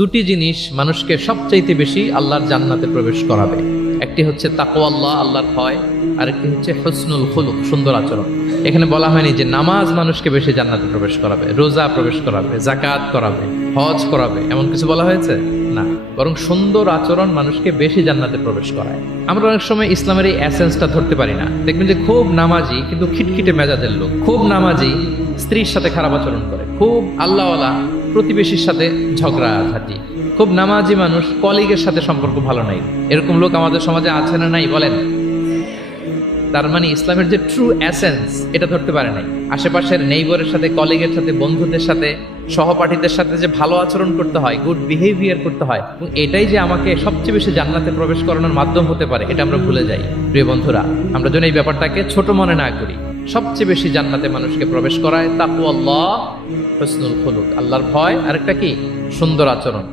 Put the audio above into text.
দুটি জিনিস মানুষকে সবচাইতে বেশি আল্লাহর জান্নাতে প্রবেশ করাবে। একটি হচ্ছে তাকওয়াল্লাহ, আল্লাহর ভয়, আরেকটি হচ্ছে হুসনুল খুলুক, সুন্দর আচরণ। এখানে বলা হয়নি যে নামাজ মানুষকে বেশি জান্নাতে প্রবেশ করাবে, রোজা প্রবেশ করাবে, যাকাত করাবে, হজ করাবে, এমন কিছু বলা হয়েছে না। বরং সুন্দর আচরণ মানুষকে বেশি জান্নাতে প্রবেশ করায়। আমরা অনেক সময় ইসলামের এই এসেন্সটা ধরতে পারি না। দেখবেন যে খুব নামাজি কিন্তু খিটখিটে মেজাজের লোক, খুব নামাজি স্ত্রীর সাথে খারাপ আচরণ করে, খুব আল্লাহওয়ালা প্রতিবেশীর সাথে ঝগড়াঝাটি, খুব নামাজি মানুষ কলিগের সাথে সম্পর্ক ভালো নাই। এরকম লোক আমাদের সমাজে আছে না নাই বলেন? তার মানে ইসলামের যে ট্রু এসেন্স এটা ধরতে পারে নাই। আশেপাশের নেইবরের সাথে, কলিগের সাথে, বন্ধুদের সাথে, সহপাঠীদের সাথে যে ভালো আচরণ করতে হয়, গুড বিহেভিয়ার করতে হয়, এবং এটাই যে আমাকে সবচেয়ে বেশি জান্নাতে প্রবেশ করানোর মাধ্যম হতে পারে, এটা আমরা ভুলে যাই। প্রিয় বন্ধুরা, আমরা যেন এই ব্যাপারটাকে ছোট মনে না করি। সবচেয়ে বেশি জান্নাতে মানুষকে প্রবেশ করায় তাকওয়াল্লাহ, হুসনুল খুলুক, আল্লাহর ভয়, আরেকটা কি সুন্দর আচরণ।